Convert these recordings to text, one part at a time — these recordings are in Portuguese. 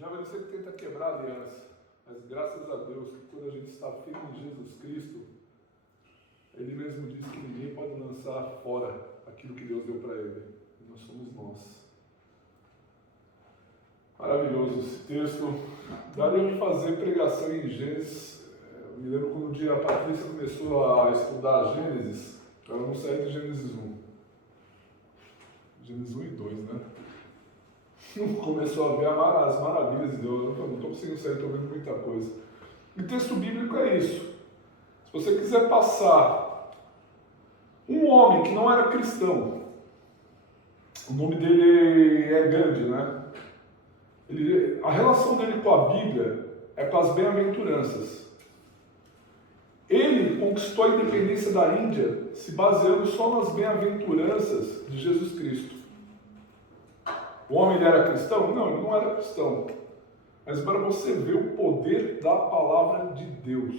Já vai ser que tenta quebrar a aliança, mas graças a Deus que quando a gente está firme em Jesus Cristo, Ele mesmo diz que ninguém pode lançar fora aquilo que Deus deu para Ele. E nós somos nós. Maravilhoso esse texto. Daria de fazer pregação em Gênesis. Eu me lembro quando um dia a Patrícia começou a estudar Gênesis, ela não saiu de Gênesis 1. Gênesis 1 e 2, né? Começou a ver as maravilhas de Deus. Eu não estou conseguindo sair, estou vendo muita coisa. E texto bíblico é isso. Se você quiser passar um homem que não era cristão, o nome dele é Gandhi, né? A relação dele com a Bíblia é com as bem-aventuranças. Ele conquistou a independência da Índia se baseando só nas bem-aventuranças de Jesus Cristo. O homem ele era cristão? Não, ele não era cristão. Mas para você ver o poder da palavra de Deus,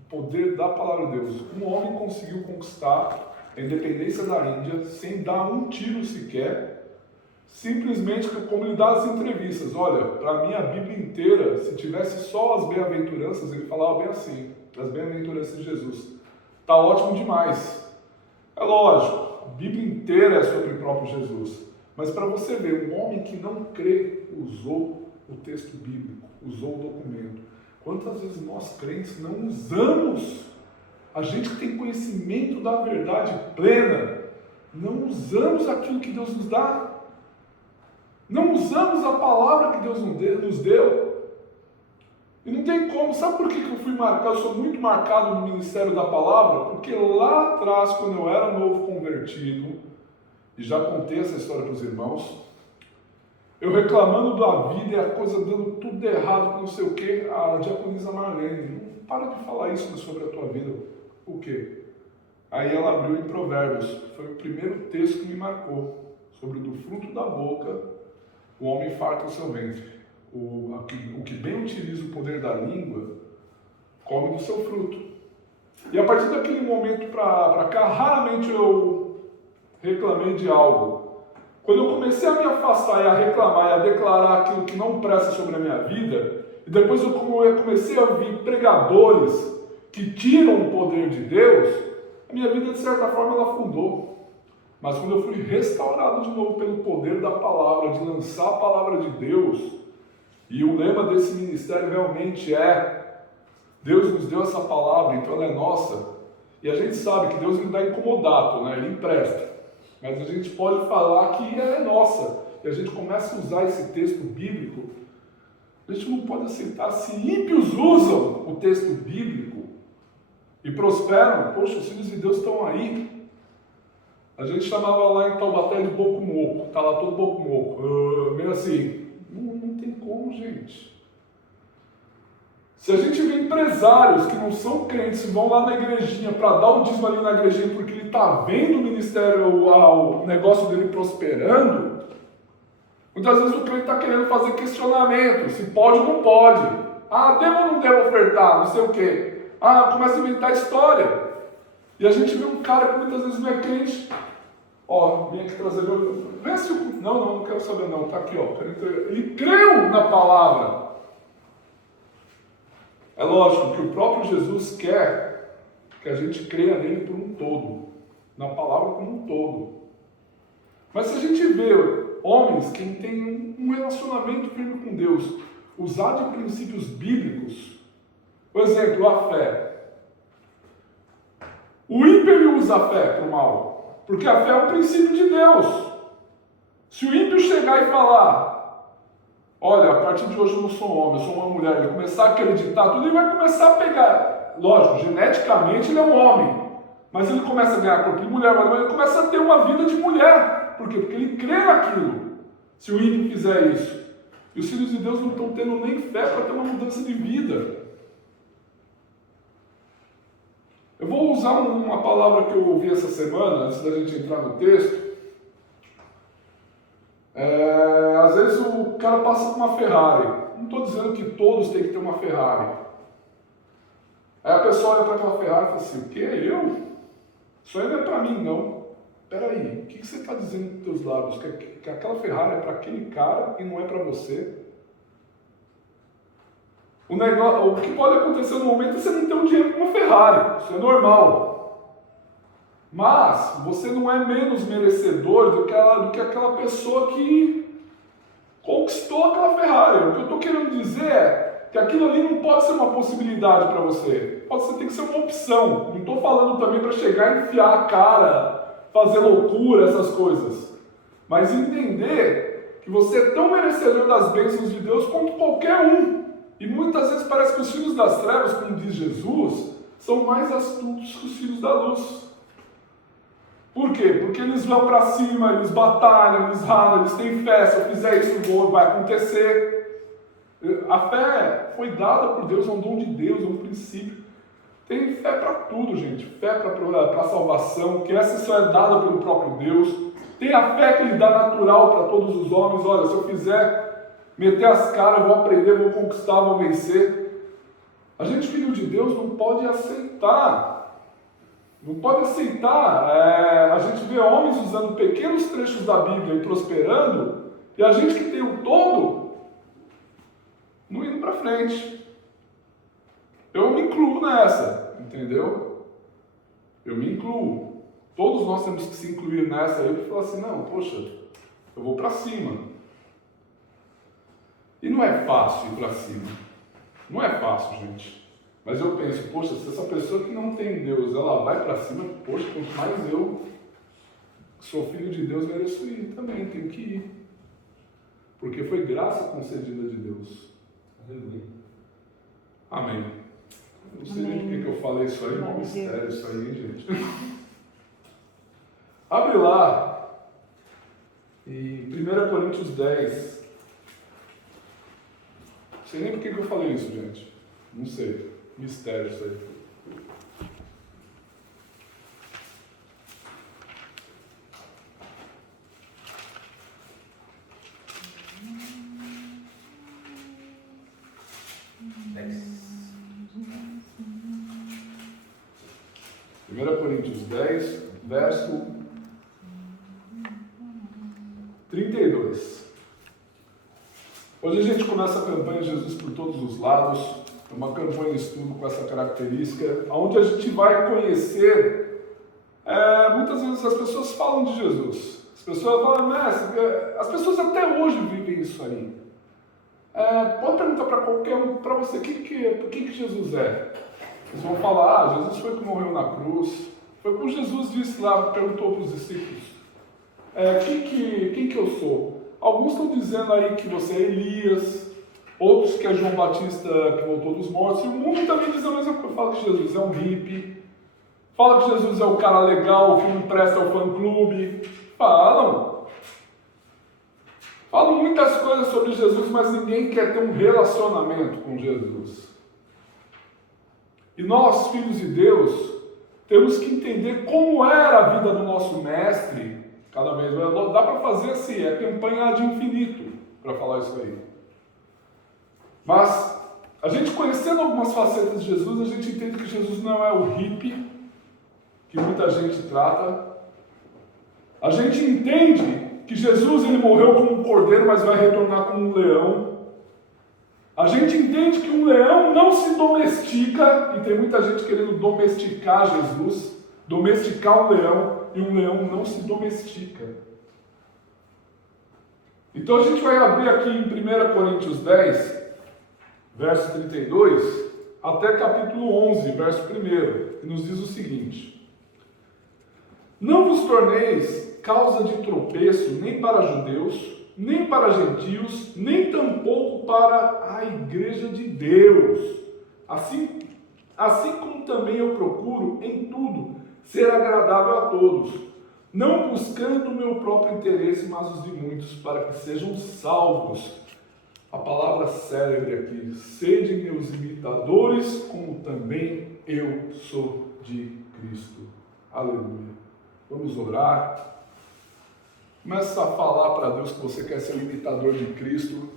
o poder da palavra de Deus, um homem conseguiu conquistar a independência da Índia sem dar um tiro sequer, simplesmente como ele dá as entrevistas. Olha, para mim a Bíblia inteira, se tivesse só as bem-aventuranças, ele falava bem assim, as bem-aventuranças de Jesus. Está ótimo demais. É lógico, a Bíblia inteira é sobre o próprio Jesus. Mas para você ver, um homem que não crê usou o texto bíblico, usou o documento. Quantas vezes nós crentes não usamos, a gente que tem conhecimento da verdade plena, não usamos aquilo que Deus nos dá? Não usamos a palavra que Deus nos deu? E não tem como. Sabe por que eu fui marcado? Eu sou muito marcado no ministério da palavra, porque lá atrás, quando eu era novo convertido, e já contei essa história para os irmãos, eu reclamando da vida e a coisa dando tudo errado, não sei o que, a diaconisa Marlene, não para de falar isso sobre a tua vida. O quê? Aí ela abriu em Provérbios, foi o primeiro texto que me marcou, sobre do fruto da boca, o homem farta o seu ventre. O que bem utiliza o poder da língua, come do seu fruto. E a partir daquele momento para cá, raramente eu reclamei de algo. Quando eu comecei a me afastar e a reclamar e a declarar aquilo que não presta sobre a minha vida, e depois eu comecei a ouvir pregadores que tiram o poder de Deus, a minha vida de certa forma ela afundou. Mas quando eu fui restaurado de novo pelo poder da palavra, de lançar a palavra de Deus, e o lema desse ministério realmente é: Deus nos deu essa palavra, então ela é nossa, e a gente sabe que Deus não dá incomodato, né? Ele empresta. Mas a gente pode falar que ela é nossa. E a gente começa a usar esse texto bíblico. A gente não pode aceitar. Se ímpios usam o texto bíblico e prosperam, poxa, os filhos de Deus estão aí. A gente chamava lá em Taubaté de boco-moco. Está lá todo boco-moco. Meio assim. Não tem como, gente. Se a gente vê empresários que não são crentes e vão lá na igrejinha para dar o dízimo ali na igrejinha porque ele está vendo o ministério, o negócio dele prosperando, muitas vezes o crente está querendo fazer questionamento, se pode ou não pode. Ah, devo ou não devo ofertar, não sei o quê. Ah, começa a inventar história. E a gente vê um cara que muitas vezes não é crente. Ó, vem aqui trazer meu... Vê se o... Não quero saber não, tá aqui, ó. Ele creu na palavra. É lógico que o próprio Jesus quer que a gente creia nele por um todo, na palavra como um todo. Mas se a gente vê homens que têm um relacionamento firme com Deus, usar de princípios bíblicos, por exemplo, a fé. O ímpio usa a fé para o mal, porque a fé é um princípio de Deus. Se o ímpio chegar e falar: olha, a partir de hoje eu não sou um homem, eu sou uma mulher, ele começar a acreditar tudo, ele vai começar a pegar. Lógico, geneticamente ele é um homem, mas ele começa a ganhar corpo de mulher, mas ele começa a ter uma vida de mulher. Por quê? Porque ele crê naquilo, se o ímpio fizer isso. E os filhos de Deus não estão tendo nem fé para ter uma mudança de vida. Eu vou usar uma palavra que eu ouvi essa semana, antes da gente entrar no texto. Às vezes o cara passa com uma Ferrari. Não estou dizendo que todos têm que ter uma Ferrari. Aí a pessoa olha para aquela Ferrari e fala assim: o que? Eu? Isso aí não é para mim, não. Peraí, o que você está dizendo com os teus lábios? Que aquela Ferrari é para aquele cara e não é para você? O que pode acontecer no momento é você não ter um dinheiro com uma Ferrari, isso é normal. Mas você não é menos merecedor do que aquela pessoa que conquistou aquela Ferrari. O que eu estou querendo dizer é que aquilo ali não pode ser uma possibilidade para você. Você tem que ser uma opção. Não estou falando também para chegar e enfiar a cara, fazer loucura, essas coisas. Mas entender que você é tão merecedor das bênçãos de Deus quanto qualquer um. E muitas vezes parece que os filhos das trevas, como diz Jesus, são mais astutos que os filhos da luz. Por quê? Porque eles vão para cima, eles batalham, eles ralam, eles têm fé. Se eu fizer isso, vai acontecer. A fé foi dada por Deus, é um dom de Deus, é um princípio. Tem fé para tudo, gente. Fé para a salvação, que essa só é dada pelo próprio Deus. Tem a fé que Ele dá natural para todos os homens. Olha, se eu fizer meter as caras, eu vou aprender, vou conquistar, vou vencer. A gente, filho de Deus, não pode aceitar. Não pode aceitar. A gente vê homens usando pequenos trechos da Bíblia e prosperando, e a gente que tem o todo, não indo para frente. Eu me incluo nessa, entendeu? Eu me incluo. Todos nós temos que se incluir nessa aí e falar assim, não, poxa, eu vou para cima. E não é fácil ir para cima. Não é fácil, gente. Mas eu penso, poxa, se essa pessoa que não tem Deus, ela vai para cima, poxa, quanto mais eu, que sou filho de Deus, mereço ir também, tenho que ir. Porque foi graça concedida de Deus. Amém. Eu não sei nem por que eu falei isso aí, é um mistério isso aí, gente. Abre lá, em 1 Coríntios 10. Não sei nem por que eu falei isso, gente. Não sei. Mistério isso aí. Primeira Coríntios 10, verso 32. Hoje a gente começa a campanha Jesus por Todos os Lados. É uma campanha de estudo com essa característica, onde a gente vai conhecer, muitas vezes as pessoas falam de Jesus. As pessoas falam, mestre, as pessoas até hoje vivem isso aí. Pode perguntar para qualquer um, para você, o que Jesus é? Eles vão falar, Jesus foi que morreu na cruz. Foi como Jesus disse lá, perguntou para os discípulos, quem que eu sou? Alguns estão dizendo aí que você é Elias, outros que é João Batista que voltou dos mortos, e o mundo também diz a mesma coisa. Fala que Jesus é um hippie, fala que Jesus é o cara legal, que não presta ao fã-clube. Falam muitas coisas sobre Jesus, mas ninguém quer ter um relacionamento com Jesus. E nós, filhos de Deus, temos que entender como era a vida do nosso mestre, cada vez mais. Dá para fazer assim, é campanha de infinito para falar isso aí. Mas, a gente conhecendo algumas facetas de Jesus, a gente entende que Jesus não é o hippie que muita gente trata. A gente entende que Jesus ele morreu como um cordeiro, mas vai retornar como um leão. A gente entende que um leão não se domestica, e tem muita gente querendo domesticar Jesus, domesticar um leão, e um leão não se domestica. Então a gente vai abrir aqui em 1 Coríntios 10, verso 32, até capítulo 11, verso 1, que nos diz o seguinte: não vos torneis causa de tropeço nem para judeus, nem para gentios, nem tampouco para a igreja de Deus. Assim como também eu procuro em tudo ser agradável a todos, não buscando o meu próprio interesse, mas os de muitos, para que sejam salvos. A palavra célebre aqui: sede meus imitadores, como também eu sou de Cristo. Aleluia. Vamos orar. Começa a falar para Deus que você quer ser um imitador de Cristo,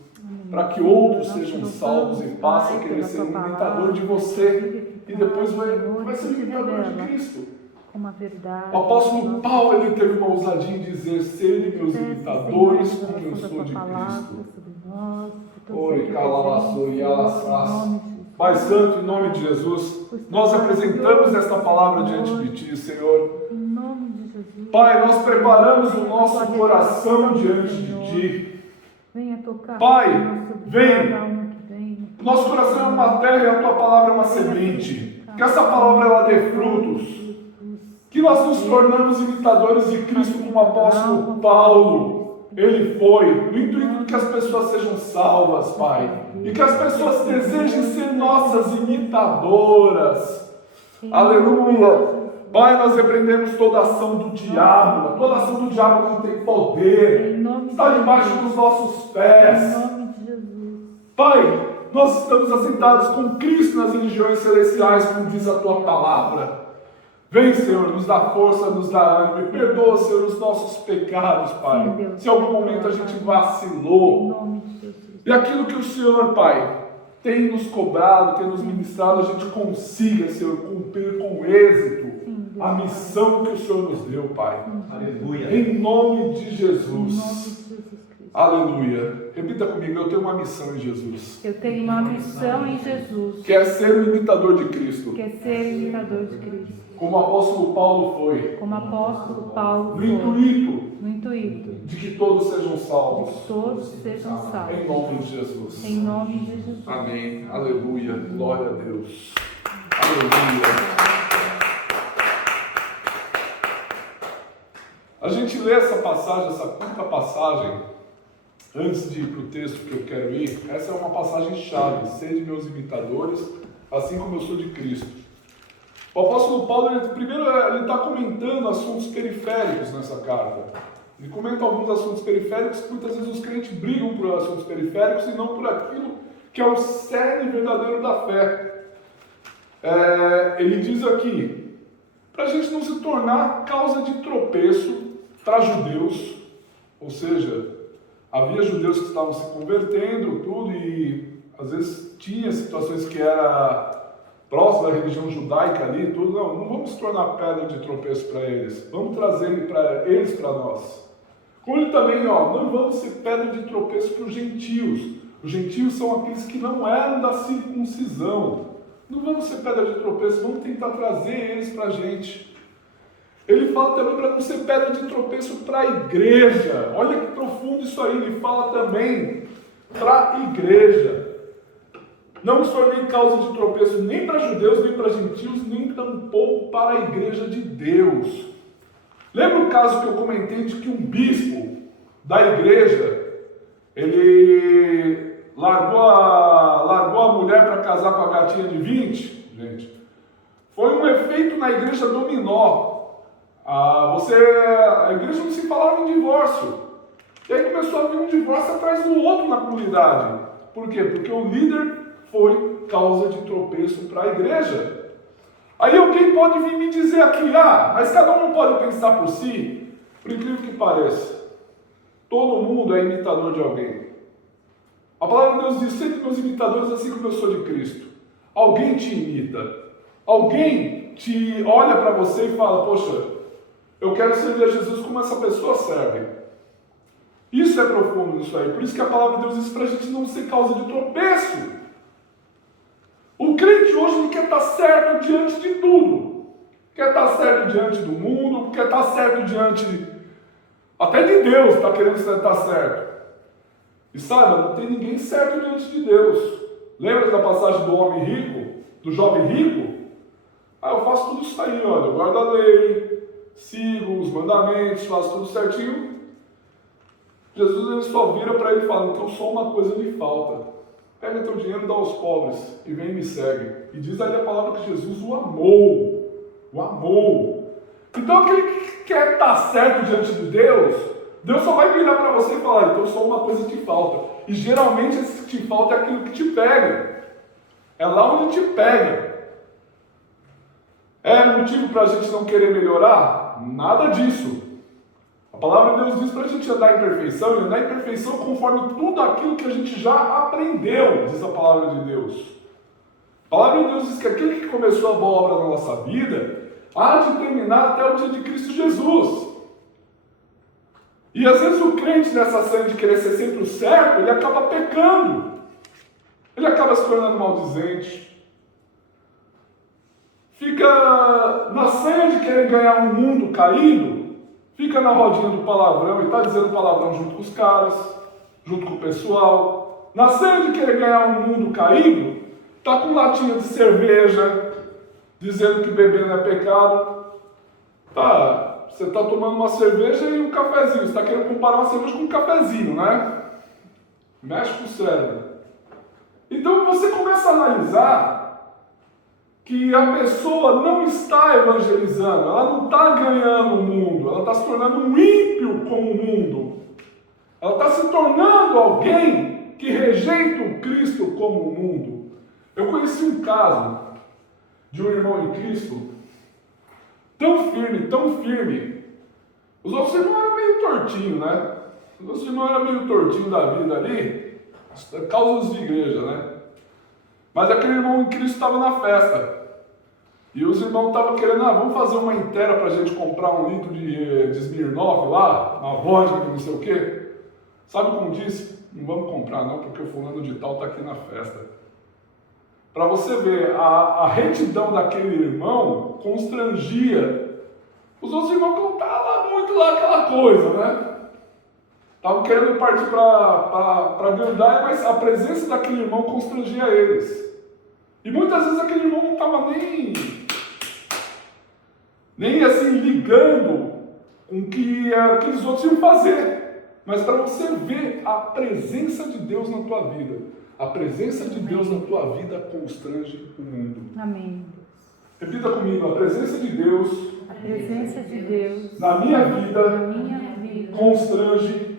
para que outros sejam salvos e passem a querer ser um imitador de você, e depois vai ser um imitador de Cristo. como a verdade. O apóstolo Paulo, ele teve uma ousadia em dizer: serem meus imitadores como eu sou de Cristo. Oi, calalaçou e alaçaço. Pai Santo, em nome de Jesus, nós apresentamos esta palavra diante de Ti, Senhor. Em nome de Jesus. Pai, nós preparamos o nosso coração diante de Ti. Venha tocar. Pai, vem. Nosso coração é uma terra e a Tua palavra é uma semente. Que essa palavra ela dê frutos. Que nós nos tornamos imitadores de Cristo como o apóstolo Paulo. Ele foi, no intuito de que as pessoas sejam salvas, Pai. E que as pessoas desejem ser nossas imitadoras. Aleluia. Pai, nós repreendemos toda ação do diabo. Toda ação do diabo não tem poder. Está debaixo dos nossos pés. Em nome de Jesus. Pai, nós estamos assentados com Cristo nas regiões celestiais, como diz a Tua palavra. Vem, Senhor, nos dá força, nos dá ânimo e perdoa, Senhor, os nossos pecados, Pai. Sim, Deus. Se em algum momento a gente vacilou. Em nome de Jesus. E aquilo que o Senhor, Pai, tem nos cobrado, tem nos ministrado, a gente consiga, Senhor, cumprir com êxito a missão que o Senhor nos deu, Pai. Aleluia. Em nome de Em nome Jesus. de Jesus Cristo. Aleluia. Repita comigo, eu tenho uma missão em Jesus. Eu tenho uma missão em Jesus. Que é ser o imitador de Cristo. Que é ser imitador de Cristo. Como o apóstolo Paulo foi. Como apóstolo Paulo No foi. intuito No intuito de que todos sejam de salvos. que todos sejam Em salvos. nome de Jesus. Em nome de Jesus. Amém. Aleluia. Glória a Deus. Aleluia. A gente lê essa passagem, essa curta passagem, antes de ir para o texto que eu quero ir. Essa é uma passagem chave. Sede meus imitadores, assim como eu sou de Cristo. O apóstolo Paulo, primeiro, ele está comentando assuntos periféricos nessa carta. Ele comenta alguns assuntos periféricos que muitas vezes os crentes brigam por assuntos periféricos e não por aquilo que é o cerne verdadeiro da fé. Ele diz aqui, para a gente não se tornar causa de tropeço para judeus, ou seja, havia judeus que estavam se convertendo, tudo, e às vezes tinha situações que era próximo da religião judaica ali, tudo. Não vamos tornar pedra de tropeço para eles, vamos trazer eles para nós. Como ele também, não vamos ser pedra de tropeço para os gentios. Os gentios são aqueles que não eram da circuncisão. Não vamos ser pedra de tropeço, vamos tentar trazer eles para a gente. Ele fala também para não ser pedra de tropeço para a igreja. Olha que profundo isso aí. Ele fala também para a igreja. Não se tornei causa de tropeço nem para judeus, nem para gentios, nem tampouco para a igreja de Deus. Lembra o caso que eu comentei de que um bispo da igreja, ele largou a mulher para casar com a gatinha de 20? Gente, foi um efeito na igreja dominó. A igreja não se falava em divórcio. E aí começou a haver um divórcio atrás do outro na comunidade. Por quê? Porque o líder foi causa de tropeço para a igreja. Aí alguém pode vir me dizer aqui, mas cada um não pode pensar por si. Por incrível que pareça, todo mundo é imitador de alguém. A palavra de Deus diz, sempre meus imitadores assim como eu sou de Cristo. Alguém te imita. Alguém te olha para você e fala, poxa, eu quero servir a Jesus como essa pessoa serve. Isso é profundo nisso aí. Por isso que a palavra de Deus diz para a gente não ser causa de tropeço. O crente hoje ele quer estar certo diante de tudo. Quer estar certo diante do mundo, quer estar certo diante até de Deus, está querendo estar certo. E saiba, não tem ninguém certo diante de Deus. Lembra da passagem do homem rico, do jovem rico? Eu faço tudo isso aí, olha, eu guardo a lei, sigo os mandamentos, faço tudo certinho. Jesus ele só vira para ele e fala, então só uma coisa lhe falta. Pega teu dinheiro e dá aos pobres e vem e me segue. E diz ali a palavra que Jesus o amou. O amou. Então aquele que quer estar certo diante de Deus, Deus só vai virar para você e falar, então só uma coisa te falta. E geralmente esse que te falta é aquilo que te pega. É lá onde te pega. É motivo para a gente não querer melhorar? Nada disso. A palavra de Deus diz para a gente andar em perfeição, e andar em perfeição conforme tudo aquilo que a gente já aprendeu, diz a palavra de Deus. A palavra de Deus diz que aquele que começou a boa obra na nossa vida, há de terminar até o dia de Cristo Jesus. E às vezes o crente nessa sanha de querer ser sempre o certo, ele acaba pecando. Ele acaba se tornando maldizente. Fica na sanha de querer ganhar um mundo caído, fica na rodinha do palavrão e está dizendo palavrão junto com os caras, junto com o pessoal. Na sanha de querer ganhar um mundo caído, está com latinha de cerveja, dizendo que beber não é pecado. Tá, você está tomando uma cerveja e um cafezinho. Você está querendo comparar uma cerveja com um cafezinho, né? Mexe com o cérebro. Então você começa a analisar que a pessoa não está evangelizando, ela não está ganhando o mundo, ela está se tornando um ímpio com o mundo. Ela está se tornando alguém que rejeita o Cristo como o mundo. Eu conheci um caso de um irmão em Cristo tão firme. Os outros irmãos eram meio tortinhos, né? Os outros irmãos eram meio tortinhos da vida ali, causas de igreja, né? Mas aquele irmão em Cristo estava na festa. E os irmãos estavam querendo, vamos fazer uma inteira para a gente comprar 1 litro de Smirnoff lá, uma vodka, não sei o quê. Sabe como disse? Não vamos comprar não, porque o fulano de tal está aqui na festa. Para você ver, a retidão daquele irmão constrangia. Os outros irmãos não estavam muito lá aquela coisa, né? Estavam querendo partir para Gandaia, mas a presença daquele irmão constrangia eles. E muitas vezes aquele irmão não estava nem assim ligando com o que aqueles outros iam fazer. Mas para você ver a presença de Deus na tua vida. A presença de Deus na tua vida constrange o mundo. Amém. Repita comigo, a presença de Deus, A presença de Deus na minha vida, constrange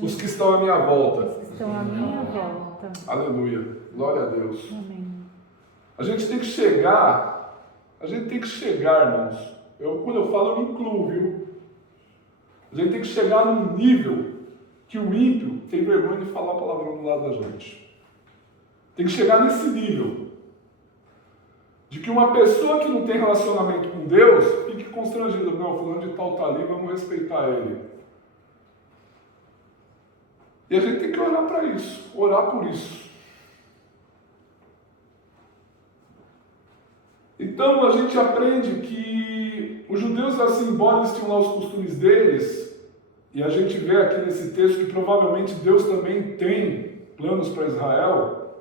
os que estão à minha volta. estão à minha volta. Aleluia. Glória a Deus. Amém. A gente tem que chegar, irmãos. Quando eu falo, eu me incluo, viu? A gente tem que chegar num nível que o ímpio tem vergonha de falar palavrão do lado da gente. Tem que chegar nesse nível. De que uma pessoa que não tem relacionamento com Deus fique constrangida. Não, fulano de tal está ali, vamos respeitar ele. E a gente tem que orar para isso, orar por isso. Então a gente aprende que os judeus, assim, embora eles tinham lá os costumes deles, e a gente vê aqui nesse texto que provavelmente Deus também tem planos para Israel,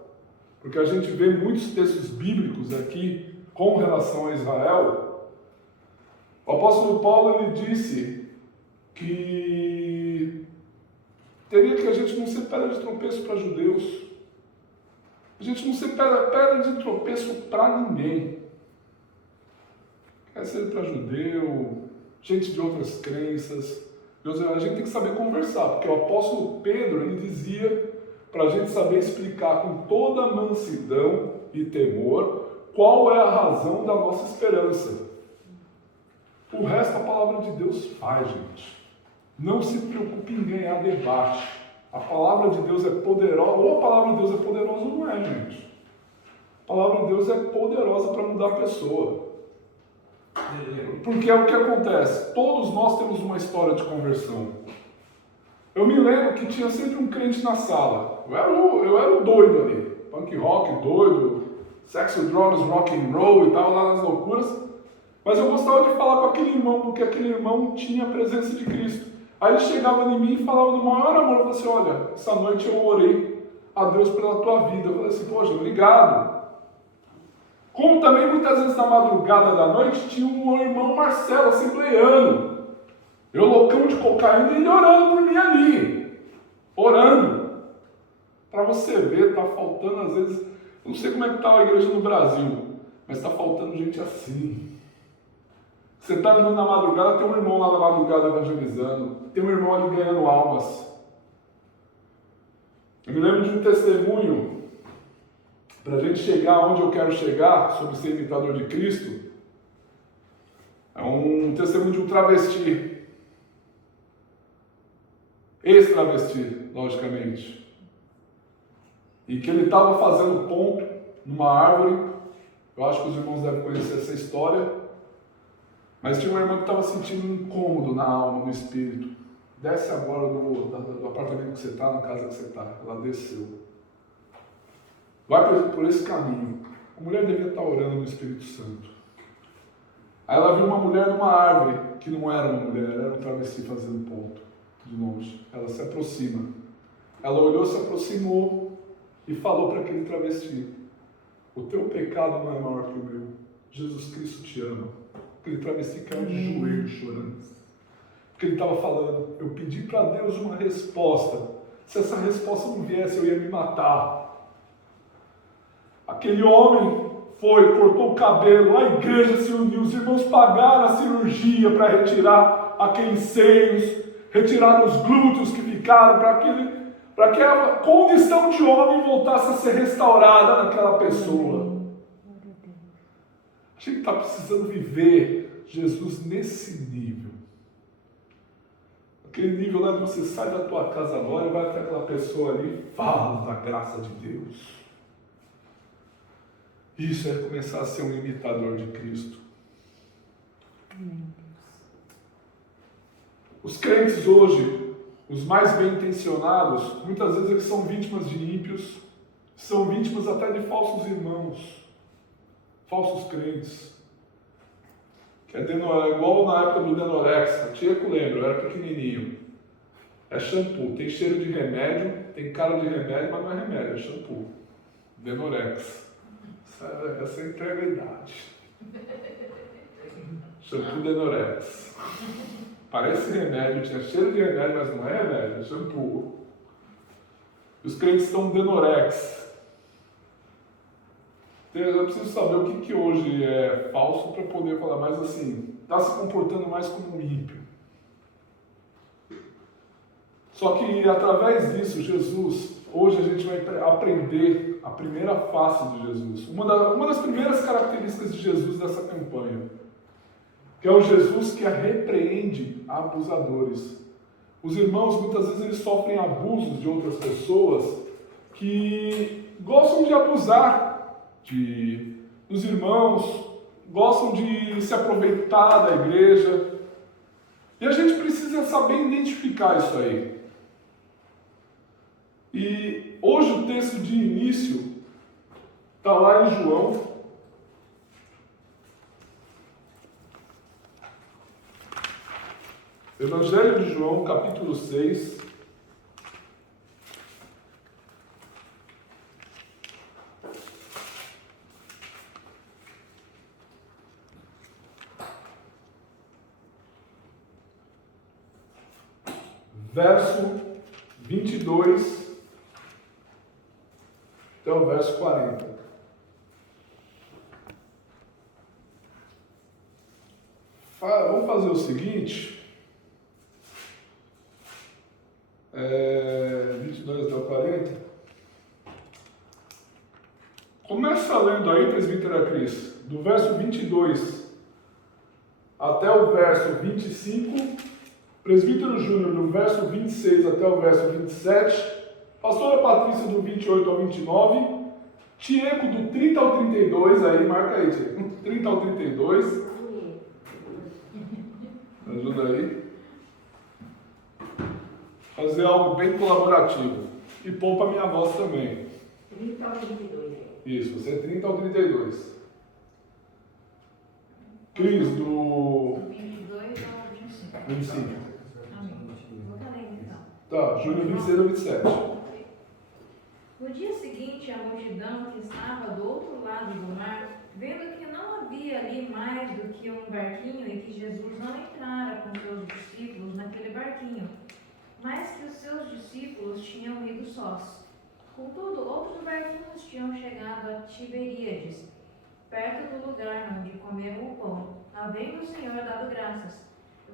porque a gente vê muitos textos bíblicos aqui com relação a Israel. O apóstolo Paulo, ele disse que teria que a gente não ser pedra de tropeço para judeus. A gente não ser pedra de tropeço para ninguém. Quer ser para judeu, gente de outras crenças. A gente tem que saber conversar, porque o apóstolo Pedro, ele dizia para a gente saber explicar com toda mansidão e temor qual é a razão da nossa esperança. O resto a palavra de Deus faz, gente. Não se preocupe em ganhar debate. A palavra de Deus é poderosa, ou a palavra de Deus é poderosa ou não é, gente. A palavra de Deus é poderosa para mudar a pessoa. Porque é o que acontece. Todos nós temos uma história de conversão. Eu me lembro que tinha sempre um crente na sala. Eu era o doido ali. Punk rock, doido, sexo, drogas, rock and roll e tal, lá nas loucuras. Mas eu gostava de falar com aquele irmão, porque aquele irmão tinha a presença de Cristo. Aí ele chegava em mim e falava no maior amor. Eu falei assim, olha, essa noite eu orei a Deus pela tua vida. Eu falei assim, poxa, obrigado. Como também muitas vezes na madrugada da noite tinha um irmão Marcelo, assembleiano. Eu loucão de cocaína e ele orando por mim ali. Orando. Para você ver, está faltando às vezes... Eu não sei como é que está a igreja no Brasil, mas está faltando gente assim. Você está andando na madrugada, tem um irmão lá na madrugada evangelizando. Tem um irmão ali ganhando almas. Eu me lembro de um testemunho... Para a gente chegar onde eu quero chegar, sobre ser imitador de Cristo, é um testemunho de um travesti. Ex-travesti, logicamente. E que ele estava fazendo ponto numa árvore. Eu acho que os irmãos devem conhecer essa história. Mas tinha uma irmã que estava sentindo um incômodo na alma, no espírito. Desce agora do apartamento que você está, na casa que você está. Ela desceu. Vai por esse caminho. A mulher devia estar orando no Espírito Santo. Aí ela viu uma mulher numa árvore, que não era uma mulher, era um travesti fazendo ponto, de longe. Ela se aproxima. Ela olhou, se aproximou e falou para aquele travesti: o teu pecado não é maior que o meu. Jesus Cristo te ama. Aquele travesti caiu de joelhos chorando. Porque ele estava falando: eu pedi para Deus uma resposta. Se essa resposta não viesse, eu ia me matar. Aquele homem foi, cortou o cabelo, a igreja se uniu, os irmãos pagaram a cirurgia para retirar aqueles seios, retiraram os glúteos que ficaram, para que a condição de homem voltasse a ser restaurada naquela pessoa. A gente está precisando viver Jesus nesse nível. Aquele nível lá de você sai da tua casa agora e vai até aquela pessoa ali e fala da graça de Deus. Isso é começar a ser um imitador de Cristo. Os crentes hoje, os mais bem intencionados, muitas vezes eles são vítimas de ímpios, são vítimas até de falsos irmãos, falsos crentes. Que é igual na época do Denorex, a tia que eu lembro, eu era pequenininho. É shampoo, tem cheiro de remédio, tem cara de remédio, mas não é remédio, é shampoo. Denorex. Essa entrega a idade. Shampoo Denorex. Parece remédio, tinha cheiro de remédio, mas não é remédio, é shampoo. E os crentes estão Denorex. Eu preciso saber o que hoje é falso para poder falar, mas assim, está se comportando mais como um ímpio. Só que através disso, Jesus, hoje a gente vai aprender a primeira face de Jesus. Uma das primeiras características de Jesus dessa campanha, que é o Jesus que repreende abusadores. Os irmãos, muitas vezes, eles sofrem abusos de outras pessoas que gostam de abusar dos irmãos, gostam de se aproveitar da igreja. E a gente precisa saber identificar isso aí. E hoje o texto de início está lá em João. Evangelho de João, capítulo 6. Verso 22 até o verso 40. Vamos fazer o seguinte. 22 até o 40. Começa lendo aí, presbítera Cris, do verso 22 até o verso 25. Presbítero Júnior, do verso 26 até o verso 27. Pastora Patrícia, do 28 ao 29. Tieco, do 30 ao 32. Aí, marca aí, Tieco. 30 ao 32. Ajuda aí. Fazer algo bem colaborativo. E poupa minha voz também. 30 ao 32. Isso, você é 30 ao 32. Cris, do 22 ao 25. 25. Vou estar lendo então. Tá, Júnior 26 ao 27. No dia seguinte, a multidão que estava do outro lado do mar, vendo que não havia ali mais do que um barquinho e que Jesus não entrara com seus discípulos naquele barquinho, mas que os seus discípulos tinham ido sós. Contudo, outros barquinhos tinham chegado a Tiberíades, perto do lugar onde comeram o pão, havendo o Senhor dado graças.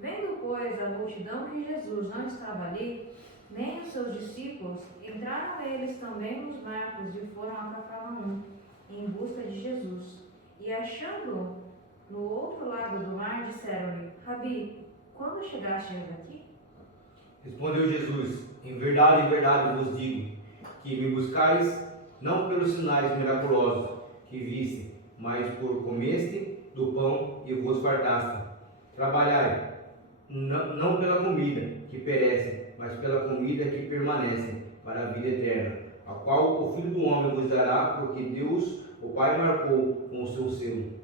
Vendo, pois, a multidão que Jesus não estava ali, nem os seus discípulos, entraram eles também nos barcos e foram a Cafarnaum, em busca de Jesus. E achando-o no outro lado do mar, disseram-lhe: Rabi, quando chegastes aqui? Respondeu Jesus: em verdade vos digo, que me buscais não pelos sinais miraculosos que viste, mas por comeste do pão e vos fartaste. Trabalhai, não pela comida que perece, mas pela comida que permanece para a vida eterna, a qual o Filho do Homem vos dará, porque Deus, o Pai, marcou com o seu selo.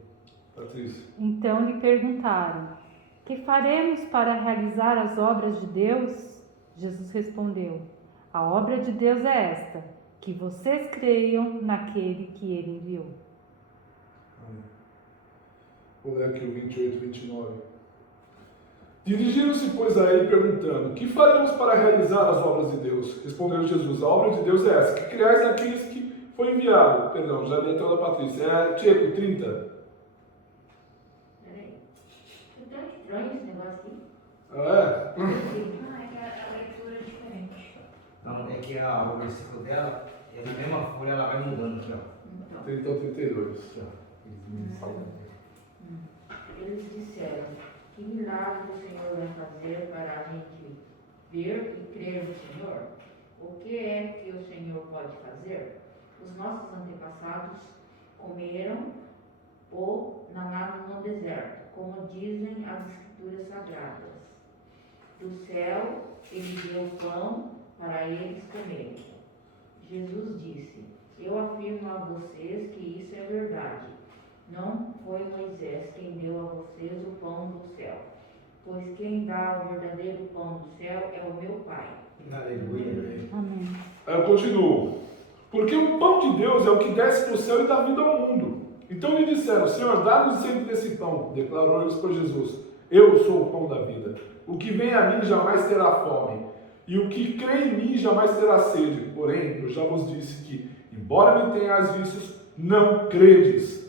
Patrícia. Então lhe perguntaram: que faremos para realizar as obras de Deus? Jesus respondeu: a obra de Deus é esta, que vocês creiam naquele que ele enviou. Vou ler aqui o 28 e 29. Dirigiram-se, pois, a ele, perguntando: que faremos para realizar as obras de Deus? Respondeu Jesus: a obra de Deus é essa, que criais naqueles que foi enviado. Perdão, já li até o da Patrícia. É Tcheco, 30. Peraí. É tão estranho esse negócio aqui. É? Ah, é que a leitura é diferente. Não, é que o versículo dela, é na mesma folha, ela vai mudando aqui, ó. Então, 30 ou 32. eles disseram: que milagre o Senhor vai fazer para a gente ver e crer no Senhor? O que é que o Senhor pode fazer? Os nossos antepassados comeram o maná no deserto, como dizem as Escrituras Sagradas. Do céu ele deu pão para eles comerem. Jesus disse: eu afirmo a vocês que isso é verdade. Não foi Moisés quem deu a vocês o pão do céu, pois quem dá o verdadeiro pão do céu é o meu Pai. Aleluia. Amém. Aí eu continuo. Porque o pão de Deus é o que desce do céu e dá vida ao mundo. Então lhe disseram: Senhor, dá-nos sempre desse pão. Declarou eles por Jesus: eu sou o pão da vida. O que vem a mim jamais terá fome, e o que crê em mim jamais terá sede. Porém, eu já vos disse que, embora me tenhais vistos, não credes.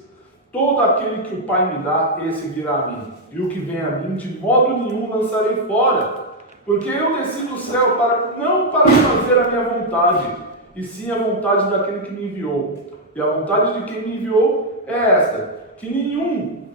Todo aquele que o Pai me dá, esse virá a mim. E o que vem a mim, de modo nenhum lançarei fora. Porque eu desci do céu não para fazer a minha vontade, e sim a vontade daquele que me enviou. E a vontade de quem me enviou é esta: que nenhum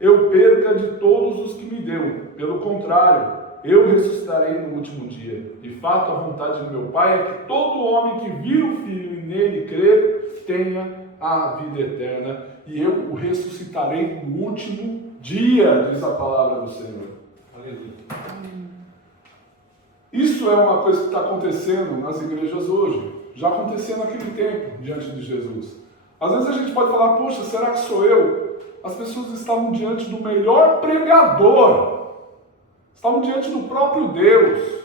eu perca de todos os que me deu. Pelo contrário, eu ressuscitarei no último dia. De fato, a vontade do meu Pai é que todo homem que vir o Filho e nele crer, tenha a vida eterna, e eu o ressuscitarei no último dia, diz a palavra do Senhor. Aleluia. Isso é uma coisa que está acontecendo nas igrejas hoje. Já acontecia naquele tempo, diante de Jesus. Às vezes a gente pode falar: poxa, será que sou eu? As pessoas estavam diante do melhor pregador. Estavam diante do próprio Deus.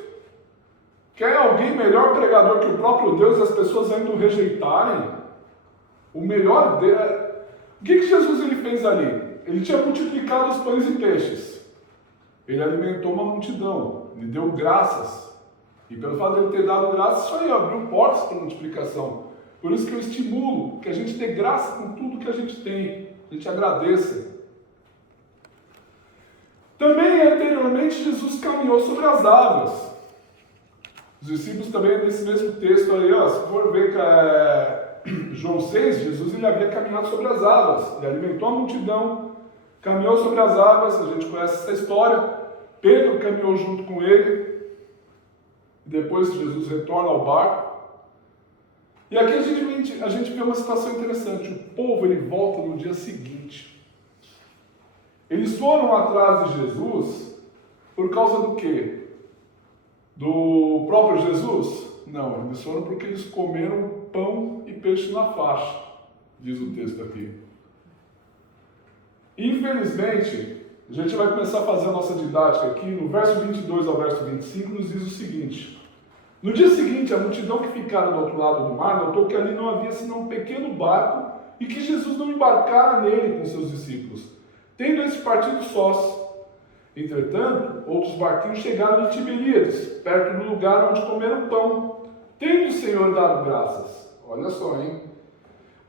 Quer alguém melhor pregador que o próprio Deus e as pessoas ainda o rejeitarem? O melhor Deus. O que Jesus ele fez ali? Ele tinha multiplicado os pães e peixes. Ele alimentou uma multidão. Ele deu graças. E pelo fato de ele ter dado graças, isso aí abriu portas para multiplicação. Por isso que eu estimulo que a gente dê graça com tudo que a gente tem. A gente agradeça. Também anteriormente Jesus caminhou sobre as águas. Os discípulos também nesse mesmo texto aí, ó, se for ver João 6, Jesus ele havia caminhado sobre as águas. Ele alimentou a multidão, caminhou sobre as águas, a gente conhece essa história. Pedro caminhou junto com ele. Depois Jesus retorna ao barco. E aqui a gente vê uma situação interessante. O povo ele volta no dia seguinte. Eles foram atrás de Jesus por causa do quê? Do próprio Jesus? Não, eles foram porque eles comeram pão e peixe na faixa, diz o texto aqui. Infelizmente, a gente vai começar a fazer a nossa didática aqui, no verso 22 ao verso 25, nos diz o seguinte: no dia seguinte, a multidão que ficara do outro lado do mar notou que ali não havia senão um pequeno barco e que Jesus não embarcara nele com seus discípulos, tendo esse partido sós. Entretanto, outros barquinhos chegaram de Tiberíades, perto do lugar onde comeram pão, tendo o Senhor dado graças. Olha só, hein?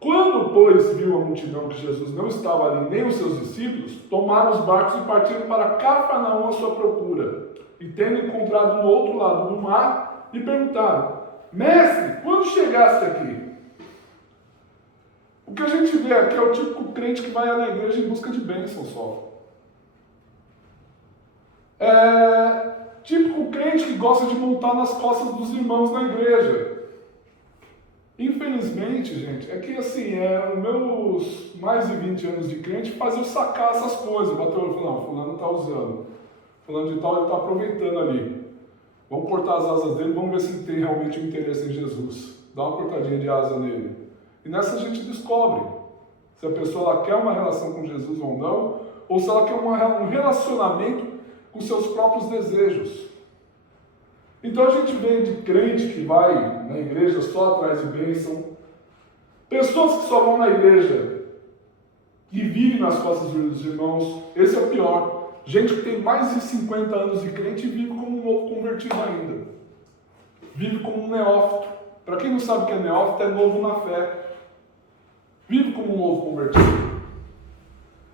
Quando, pois, viu a multidão que Jesus não estava ali nem os seus discípulos, tomaram os barcos e partiram para Cafarnaum à sua procura. E tendo encontrado no outro lado do mar, lhe perguntaram: Mestre, quando chegaste aqui? O que a gente vê aqui é o típico crente que vai na igreja em busca de bênção só. Típico crente que gosta de montar nas costas dos irmãos na igreja. Infelizmente, gente, é que assim, os meus mais de 20 anos de crente fazem eu sacar essas coisas. Bateu o olho e falou, não, fulano está usando. Fulano de tal, ele está aproveitando ali. Vamos cortar as asas dele, vamos ver se ele tem realmente um interesse em Jesus. Dá uma cortadinha de asa nele. E nessa a gente descobre se a pessoa ela quer uma relação com Jesus ou não, ou se ela quer um relacionamento com seus próprios desejos. Então a gente vê de crente que vai na igreja só atrás de bênção, pessoas que só vão na igreja e vivem nas costas dos irmãos. Esse é o pior. Gente que tem mais de 50 anos de crente e vive como um novo convertido ainda. Vive como um neófito. Para quem não sabe o que é neófito, é novo na fé. Vive como um novo convertido.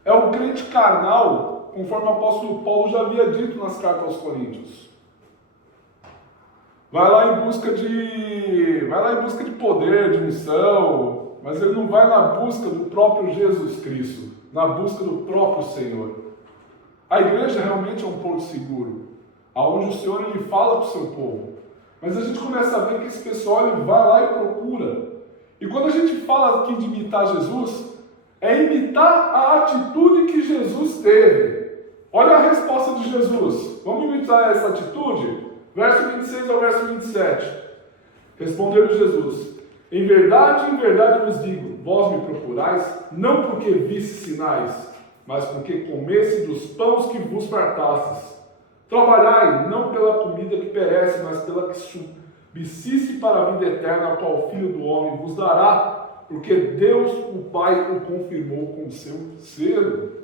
É o crente carnal, conforme o apóstolo Paulo já havia dito nas cartas aos Coríntios. Vai lá em busca de poder, de missão, mas ele não vai na busca do próprio Jesus Cristo, na busca do próprio Senhor. A igreja realmente é um porto seguro, aonde o Senhor ele fala para o seu povo. Mas a gente começa a ver que esse pessoal ele vai lá e procura. E quando a gente fala aqui de imitar Jesus, é imitar a atitude que Jesus teve. Olha a resposta de Jesus. Vamos imitar essa atitude? Verso 26 ao verso 27. Respondeu Jesus: em verdade vos digo, vós me procurais, não porque visse sinais, mas porque comesse dos pães que vos fartastes. Trabalhai, não pela comida que perece, mas pela que subsiste para a vida eterna, a qual o Filho do Homem vos dará, porque Deus, o Pai, o confirmou com o seu selo.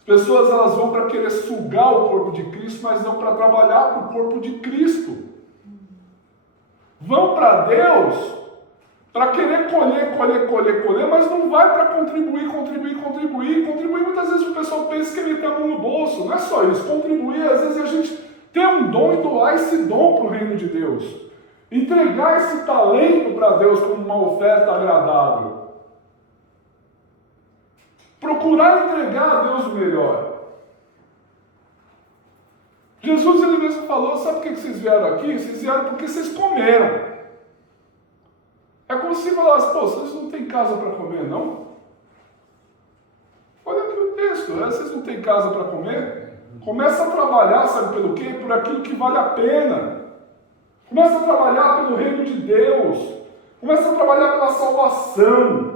As pessoas elas vão para querer sugar o corpo de Cristo, mas não para trabalhar para o corpo de Cristo. Vão para Deus para querer colher, mas não vai para contribuir. Contribuir, muitas vezes o pessoal pensa que ele tem a mão no bolso. Não é só isso. Contribuir, às vezes a gente tem um dom e doar esse dom para o reino de Deus. Entregar esse talento para Deus como uma oferta agradável. Procurar entregar a Deus o melhor. Jesus ele mesmo falou, sabe por que vocês vieram aqui? Vocês vieram porque vocês comeram. É como se falasse, pô, vocês não têm casa para comer, não? Olha aqui o texto, vocês não têm casa para comer? Começa a trabalhar, sabe pelo quê? Por aquilo que vale a pena. Começa a trabalhar pelo reino de Deus. Começa a trabalhar pela salvação.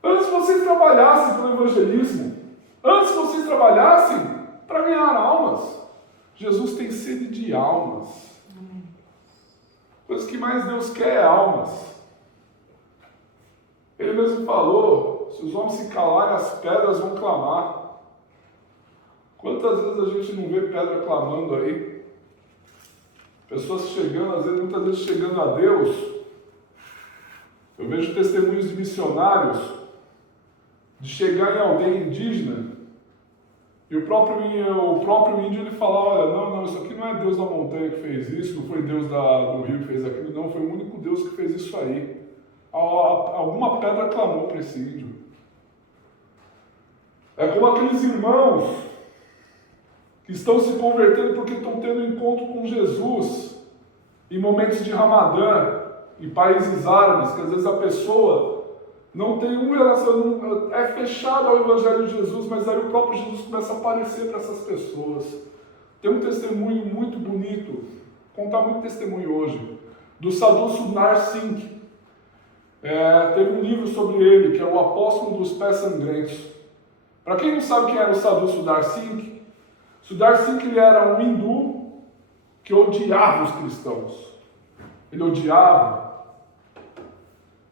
Antes vocês trabalhassem pelo evangelismo, antes vocês trabalhassem para ganhar almas. Jesus tem sede de almas. Amém. Coisa que mais Deus quer é almas. Ele mesmo falou, se os homens se calarem, as pedras vão clamar. Quantas vezes a gente não vê pedra clamando aí? Pessoas chegando, às vezes, muitas vezes chegando a Deus. Eu vejo testemunhos de missionários de chegar em alguém indígena e o próprio índio ele fala, olha, não, isso aqui não é Deus da montanha que fez isso, não foi Deus do rio que fez aquilo, não, foi o único Deus que fez isso aí. Alguma pedra clamou para esse índio. É como aqueles irmãos que estão se convertendo porque estão tendo um encontro com Jesus em momentos de Ramadã, em países árabes, que às vezes a pessoa não tem um relacionamento, é fechado ao Evangelho de Jesus, mas aí o próprio Jesus começa a aparecer para essas pessoas. Tem um testemunho muito bonito, vou contar muito testemunho hoje, do Sadhu Sundar Singh. Teve um livro sobre ele, que é o Apóstolo dos Pés Sangrentos. Para quem não sabe quem era o Sadhu Sundar Singh, Sundar Singh ele era um hindu que odiava os cristãos. Ele odiava.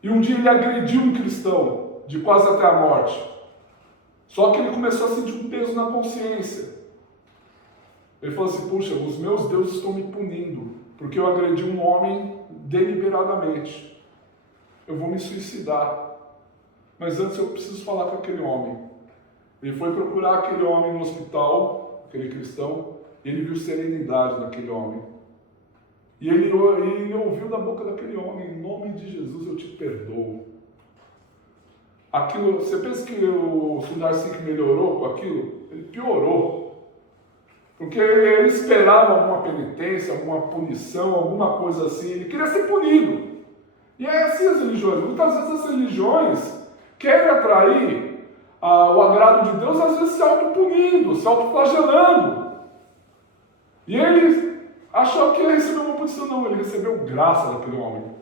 E um dia ele agrediu um cristão, de quase até a morte. Só que ele começou a sentir um peso na consciência. Ele falou assim, puxa, os meus deuses estão me punindo, porque eu agredi um homem deliberadamente. Eu vou me suicidar. Mas antes eu preciso falar com aquele homem. Ele foi procurar aquele homem no hospital, aquele cristão, e ele viu serenidade naquele homem. E ele ouviu da boca daquele homem, em nome de Jesus eu te perdoo. Aquilo, você pensa que o Sundar Singh melhorou com aquilo? Ele piorou. Porque ele esperava alguma penitência, alguma punição, alguma coisa assim. Ele queria ser punido. E é assim as religiões. Muitas vezes as religiões querem atrair o agrado de Deus, às vezes se autopunindo, se autoflagelando. E ele achou que ia receber uma punição. Não, ele recebeu graça daquele homem.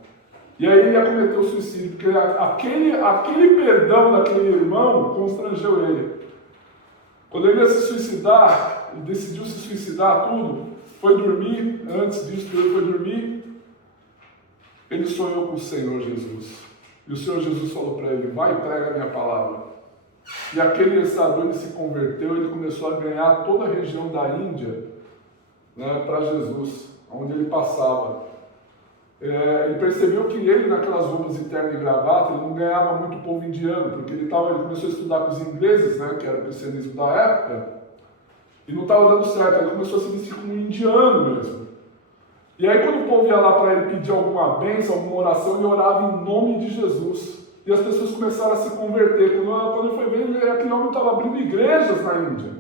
E aí ele ia cometer o suicídio, porque aquele perdão daquele irmão constrangeu ele. Quando ele ia se suicidar, ele decidiu se suicidar, tudo, foi dormir, antes disso ele foi dormir, ele sonhou com o Senhor Jesus. E o Senhor Jesus falou para ele, vai e prega a minha palavra. E aquele estador, ele se converteu, ele começou a ganhar toda a região da Índia, né, para Jesus, onde ele passava. Ele percebeu que ele, naquelas roupas de terno e gravata, ele não ganhava muito povo indiano, porque ele começou a estudar com os ingleses, né, que era o cristianismo da época, e não estava dando certo, ele começou a se vestir como um indiano mesmo. E aí quando o povo ia lá para ele pedir alguma bênção, alguma oração, ele orava em nome de Jesus. E as pessoas começaram a se converter. Quando ele foi ver, aquele homem estava abrindo igrejas na Índia,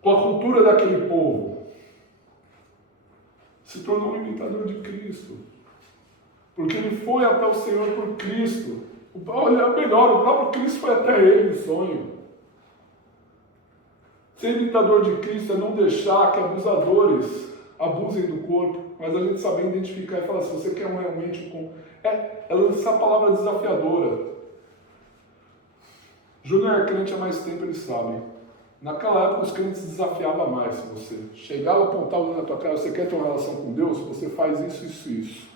com a cultura daquele povo. Se tornou um imitador de Cristo. Porque ele foi até o Senhor por Cristo. Olha, melhor, o próprio Cristo foi até ele em sonho. Ser imitador de Cristo é não deixar que abusadores abusem do corpo, mas a gente saber identificar e falar assim, você quer realmente é lançar a palavra desafiadora. Júnior é crente há mais tempo, eles sabem. Naquela época os crentes desafiavam mais você. Chegava a apontar o dedo na tua cara, você quer ter uma relação com Deus? Você faz isso, isso, isso.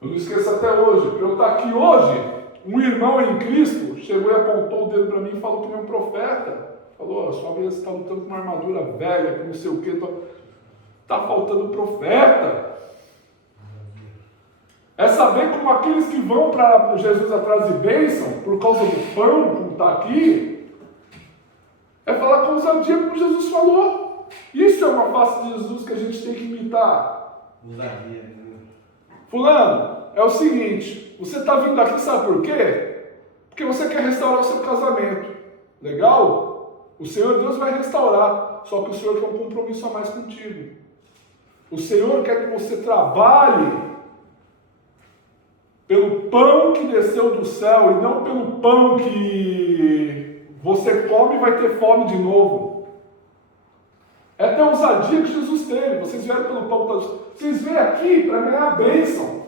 Eu não esqueço até hoje, para eu estar aqui hoje, um irmão em Cristo chegou e apontou o dedo para mim e falou que ele é um profeta. Falou, sua vida está lutando com uma armadura velha, com não sei o que, está faltando profeta. É saber como aqueles que vão para Jesus atrás de bênção, por causa do pão, como está aqui, é falar com ousadia como Jesus falou. Isso é uma face de Jesus que a gente tem que imitar. Ousadia. Fulano, é o seguinte, você está vindo aqui, sabe por quê? Porque você quer restaurar o seu casamento. Legal? O Senhor Deus vai restaurar, só que o Senhor quer um compromisso a mais contigo. O Senhor quer que você trabalhe pelo pão que desceu do céu e não pelo pão que você come e vai ter fome de novo. É até a ousadia que Jesus teve. Vocês vieram pelo pão. Vocês vêm aqui para ganhar a bênção.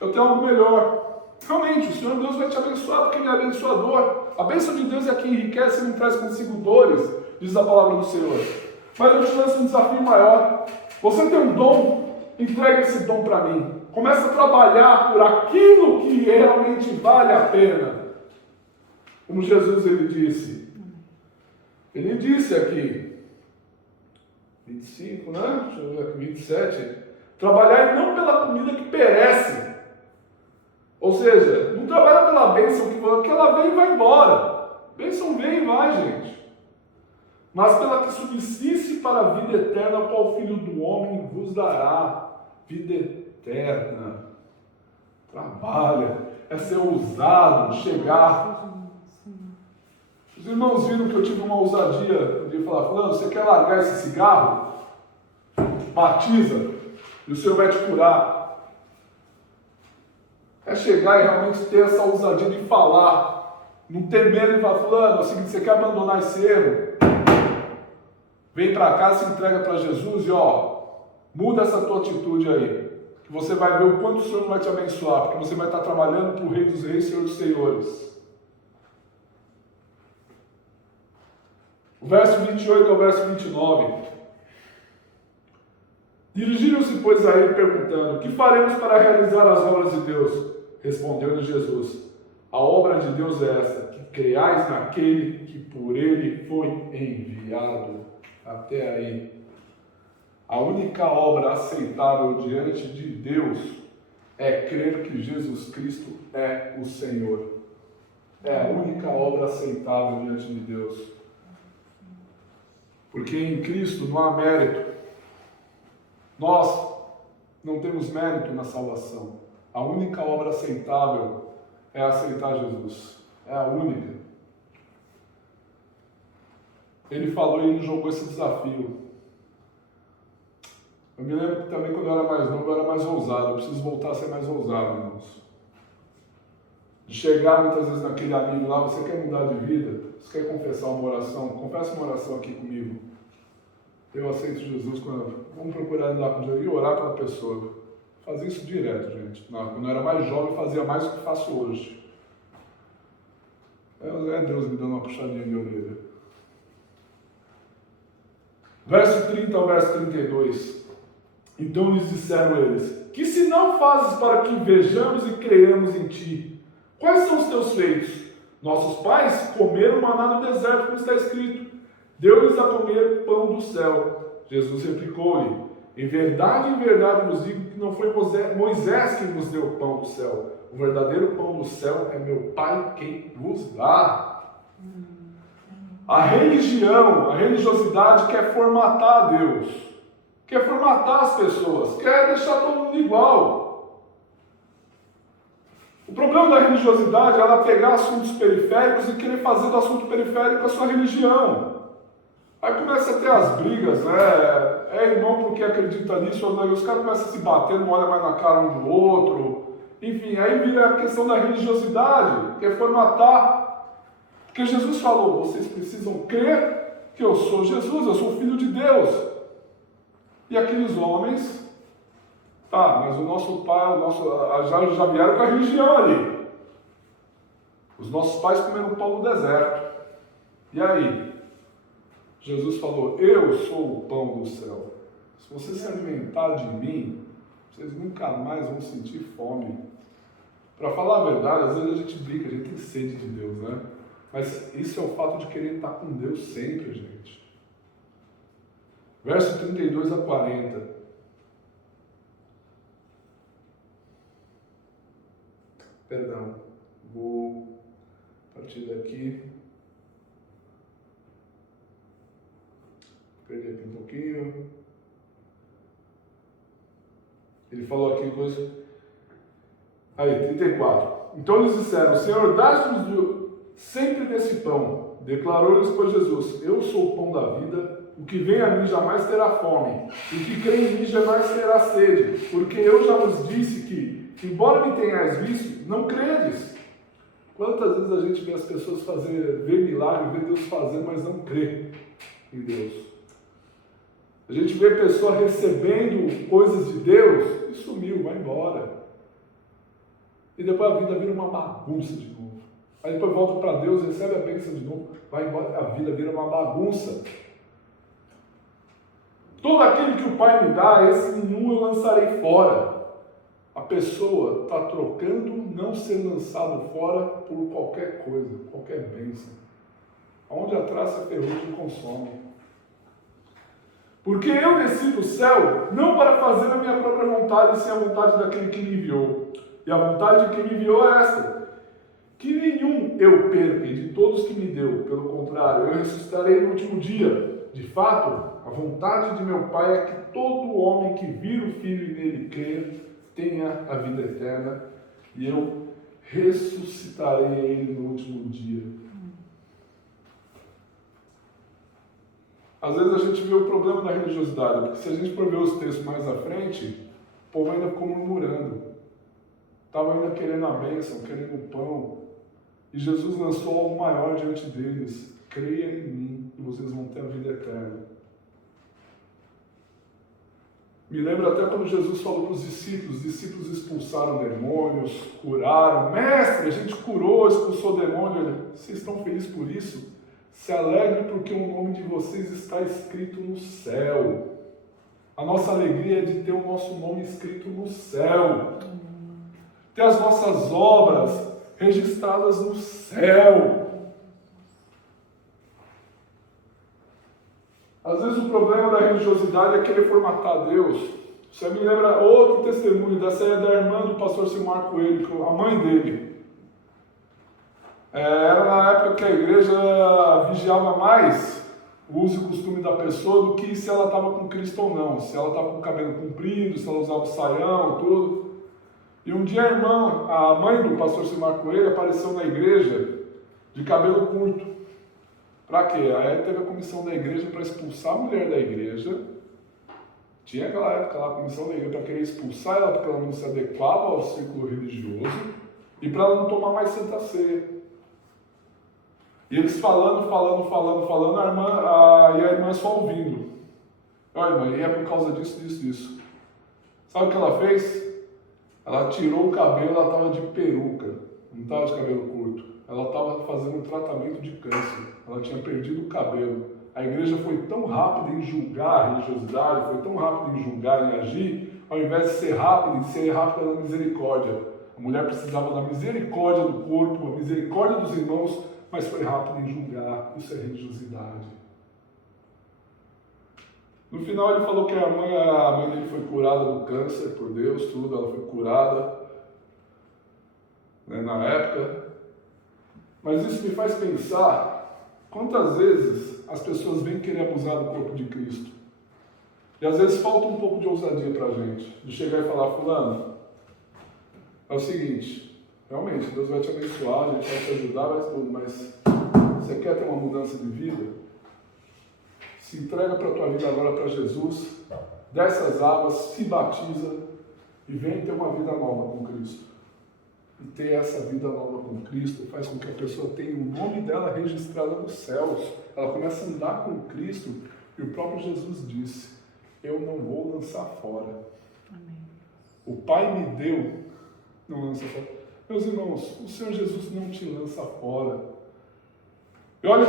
Eu tenho algo melhor. Realmente, o Senhor Deus vai te abençoar porque Ele é abençoador. A bênção de Deus é que enriquece e não traz consigo dores, diz a palavra do Senhor. Mas eu te lanço um desafio maior. Você tem um dom, entrega esse dom para mim. Começa a trabalhar por aquilo que realmente vale a pena. Como Jesus ele disse. Ele disse aqui, 25, né? Deixa eu ver aqui, 27. Trabalhar não pela comida que perece. Ou seja, não trabalha pela bênção que ela vem e vai embora. Bênção vem e vai, gente. Mas pela que subsiste para a vida eterna, qual o Filho do Homem vos dará. Vida eterna. Trabalha. É ser ousado, chegar. Os irmãos viram que eu tive uma ousadia de falar, Fulano, você quer largar esse cigarro? Batiza. E o Senhor vai te curar. É chegar e realmente ter essa ousadia de falar. Não ter medo de falar, Fulano, é o seguinte, você quer abandonar esse erro? Vem para cá, se entrega para Jesus e muda essa tua atitude aí. Que você vai ver o quanto o Senhor vai te abençoar, porque você vai estar trabalhando para o Rei dos Reis, Senhor dos Senhores. O verso 28 ao verso 29. Dirigiram-se, pois, a ele perguntando, que faremos para realizar as obras de Deus? Respondeu-lhe Jesus, a obra de Deus é esta, que creiais naquele que por ele foi enviado. Até aí. A única obra aceitável diante de Deus é crer que Jesus Cristo é o Senhor. É a única obra aceitável diante de Deus. Porque em Cristo não há mérito. Nós não temos mérito na salvação. A única obra aceitável é aceitar Jesus. É a única. ele falou e ele jogou esse desafio. Eu me lembro que também quando eu era mais novo, eu era mais ousado. Eu preciso voltar a ser mais ousado, irmãos. De chegar muitas vezes naquele amigo lá, você quer mudar de vida? Você quer confessar uma oração? Confessa uma oração aqui comigo. Eu aceito Jesus quando... Vamos procurar ir lá com Jesus e orar pela pessoa. Fazia isso direto, gente. Quando eu era mais jovem, eu fazia mais do que faço hoje. É Deus me dando uma puxadinha de orelha. Verso 30 ao verso 32. Então lhes disseram eles: que sinal fazes para que vejamos e creiamos em ti? Quais são os teus feitos? Nossos pais comeram maná no deserto, como está escrito. Deu-lhes a comer pão do céu. Jesus replicou-lhe: em verdade vos digo que não foi Moisés quem nos deu o pão do céu. O verdadeiro pão do céu é meu Pai quem vos dá. A religião, a religiosidade quer formatar a Deus, quer formatar as pessoas, quer deixar todo mundo igual. O problema da religiosidade é ela pegar assuntos periféricos e querer fazer do assunto periférico a sua religião. Aí começa a ter as brigas, né? É irmão porque acredita nisso, ou não, os caras começam a se bater, não olha mais na cara um do outro. Enfim, aí vira a questão da religiosidade, que é formatar. Porque Jesus falou: vocês precisam crer que eu sou Jesus, eu sou filho de Deus. E aqueles homens, mas o nosso pai, já vieram com a religião ali. Os nossos pais comeram pão no deserto. E aí? Jesus falou: eu sou o pão do céu. Se você se alimentar de mim, vocês nunca mais vão sentir fome. Para falar a verdade, às vezes a gente brinca, a gente tem sede de Deus, né? Mas isso é o fato de querer estar com Deus sempre, gente. Verso 32 a 40. Perdão, vou partir daqui. Perdi aqui um pouquinho. Ele falou aqui coisa. Aí, 34. Então eles disseram: Senhor, dá-nos sempre desse pão. Declarou-lhes, pois, Jesus: eu sou o pão da vida. O que vem a mim jamais terá fome. E o que crê em mim jamais terá sede. Porque eu já vos disse que, embora me tenhais visto, não credes. Quantas vezes a gente vê as pessoas ver milagre, vê Deus fazer, mas não crê em Deus? A gente vê pessoa recebendo coisas de Deus e sumiu, vai embora. E depois a vida vira uma bagunça de novo. Aí depois volta para Deus, recebe a bênção de novo, vai embora, a vida vira uma bagunça. Todo aquele que o Pai me dá, esse nenhum eu lançarei fora. A pessoa está trocando não ser lançado fora por qualquer coisa, qualquer bênção. Aonde a traça ferrugem consome. Porque eu desci do céu não para fazer a minha própria vontade, sem a vontade daquele que me enviou. E a vontade de quem me enviou é esta: que nenhum eu perca de todos que me deu. Pelo contrário, eu ressuscitarei no último dia. De fato, a vontade de meu Pai é que todo homem que vir o Filho e nele crer tenha a vida eterna, e eu ressuscitarei ele no último dia. Às vezes a gente vê o problema da religiosidade, porque se a gente for ver os textos mais à frente, o povo ainda ficou murmurando. Estava ainda querendo a bênção, querendo o pão. E Jesus lançou algo maior diante deles: creia em mim e vocês vão ter a vida eterna. Me lembro até quando Jesus falou para os discípulos expulsaram demônios, curaram. Mestre, a gente curou, expulsou demônio. Vocês estão felizes por isso? Se alegre porque o nome de vocês está escrito no céu. A nossa alegria é de ter o nosso nome escrito no céu. Ter as nossas obras registradas no céu. Às vezes o problema da religiosidade é querer formatar Deus. Você me lembra outro testemunho, dessa é da irmã do pastor Silmar Coelho, a mãe dele. Era na época que a igreja vigiava mais o uso e costume da pessoa do que se ela estava com Cristo ou não. Se ela estava com o cabelo comprido, se ela usava o saião, tudo. E um dia a mãe do pastor Silmar Coelho apareceu na igreja de cabelo curto. Para quê? Aí teve a comissão da igreja para expulsar a mulher da igreja. Tinha aquela época lá a comissão da igreja para querer expulsar ela porque ela não se adequava ao círculo religioso e para ela não tomar mais Santa Ceia. E eles falando, a irmã só ouvindo. Olha, irmã, e é por causa disso. Sabe o que ela fez? Ela tirou o cabelo, ela estava de peruca, não estava de cabelo curto. Ela estava fazendo um tratamento de câncer, ela tinha perdido o cabelo. A igreja foi tão rápida em julgar a religiosidade, foi tão rápida em julgar, em agir, ao invés de ser rápida na misericórdia. A mulher precisava da misericórdia do corpo, a misericórdia dos irmãos, mas foi rápida em julgar. Isso é religiosidade. No final ele falou que a mãe dele foi curada do câncer por Deus, tudo, ela foi curada, né, na época. Mas isso me faz pensar quantas vezes as pessoas vêm querer abusar do corpo de Cristo. E às vezes falta um pouco de ousadia para a gente, de chegar e falar, fulano, é o seguinte, realmente Deus vai te abençoar, a gente vai te ajudar, vai tudo, mas você quer ter uma mudança de vida? Se entrega para a tua vida agora para Jesus, desce as águas, se batiza e vem ter uma vida nova com Cristo. E ter essa vida nova com Cristo faz com que a pessoa tenha o nome dela registrado nos céus. Ela começa a andar com Cristo e o próprio Jesus disse, eu não vou lançar fora. Amém. O Pai me deu, não lança fora. Meus irmãos, o Senhor Jesus não te lança fora. E olha,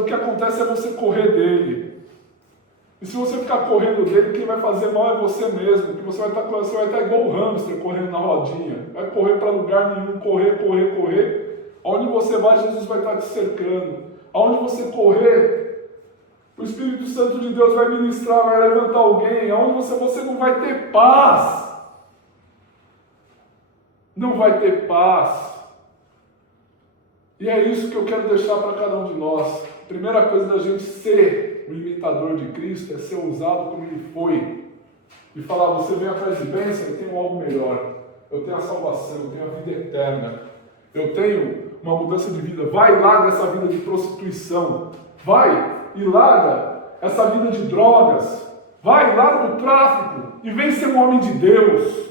o que acontece é você correr dele. E se você ficar correndo dele, quem vai fazer mal é você mesmo. Porque você vai estar igual o hamster correndo na rodinha. Vai correr para lugar nenhum, correr. Aonde você vai, Jesus vai estar te cercando. Aonde você correr, o Espírito Santo de Deus vai ministrar, vai levantar alguém. Aonde você não vai ter paz. Não vai ter paz. E é isso que eu quero deixar para cada um de nós. A primeira coisa da gente ser o imitador de Cristo é ser ousado como ele foi. E falar, você vem atrás de bênção, eu tenho algo melhor. Eu tenho a salvação, eu tenho a vida eterna. Eu tenho uma mudança de vida. Vai e larga essa vida de prostituição. Vai e larga essa vida de drogas. Vai e larga o tráfico. E vem ser um homem de Deus.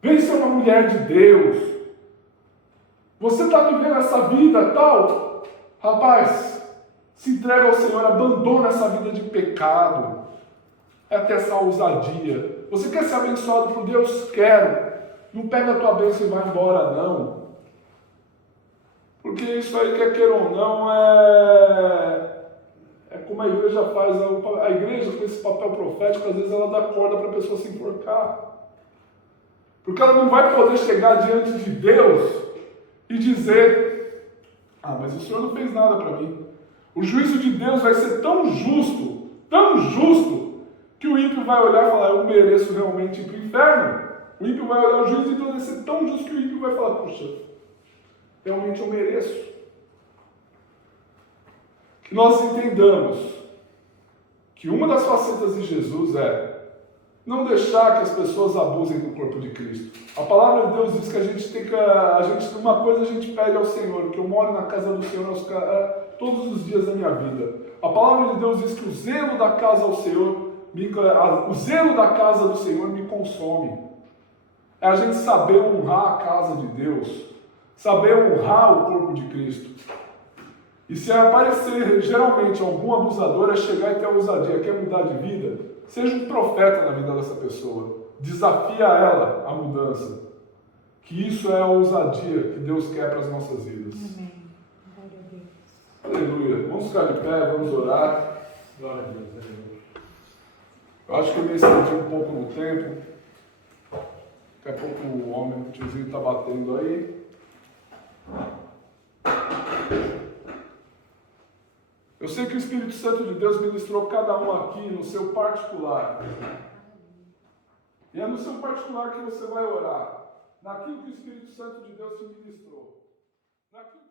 Vem ser uma mulher de Deus. Você está vivendo essa vida tal? Rapaz, se entrega ao Senhor, abandona essa vida de pecado. É ter essa ousadia. Você quer ser abençoado por Deus? Quero. Não pega a tua bênção e vai embora, não. Porque isso aí, quer queira ou não, é como a igreja faz. A igreja, com esse papel profético, às vezes ela dá corda para a pessoa se enforcar. Porque ela não vai poder chegar diante de Deus e dizer, mas o Senhor não fez nada para mim. O juízo de Deus vai ser tão justo, que o ímpio vai olhar e falar, eu mereço realmente ir para o inferno. O ímpio vai olhar o juízo de Deus, vai ser tão justo que o ímpio vai falar, puxa, realmente eu mereço. Que nós entendamos que uma das facetas de Jesus é não deixar que as pessoas abusem do corpo de Cristo. A palavra de Deus diz que uma coisa a gente pede ao Senhor, que eu moro na casa do Senhor todos os dias da minha vida. A palavra de Deus diz que o zelo da casa do Senhor me consome. É a gente saber honrar a casa de Deus, saber honrar o corpo de Cristo. E se aparecer geralmente algum abusador, é chegar e ter ousadia, quer mudar de vida, seja um profeta na vida dessa pessoa. Desafia ela a mudança. Que isso é a ousadia que Deus quer para as nossas vidas. Amém. Glória a Deus. Aleluia. Vamos ficar de pé, vamos orar. Glória a Deus. Eu acho que eu me estendi um pouco no tempo. Daqui a pouco o homem, o tiozinho está batendo aí. Eu sei que o Espírito Santo de Deus ministrou cada um aqui no seu particular. E é no seu particular que você vai orar. Naquilo que o Espírito Santo de Deus te ministrou. Naquilo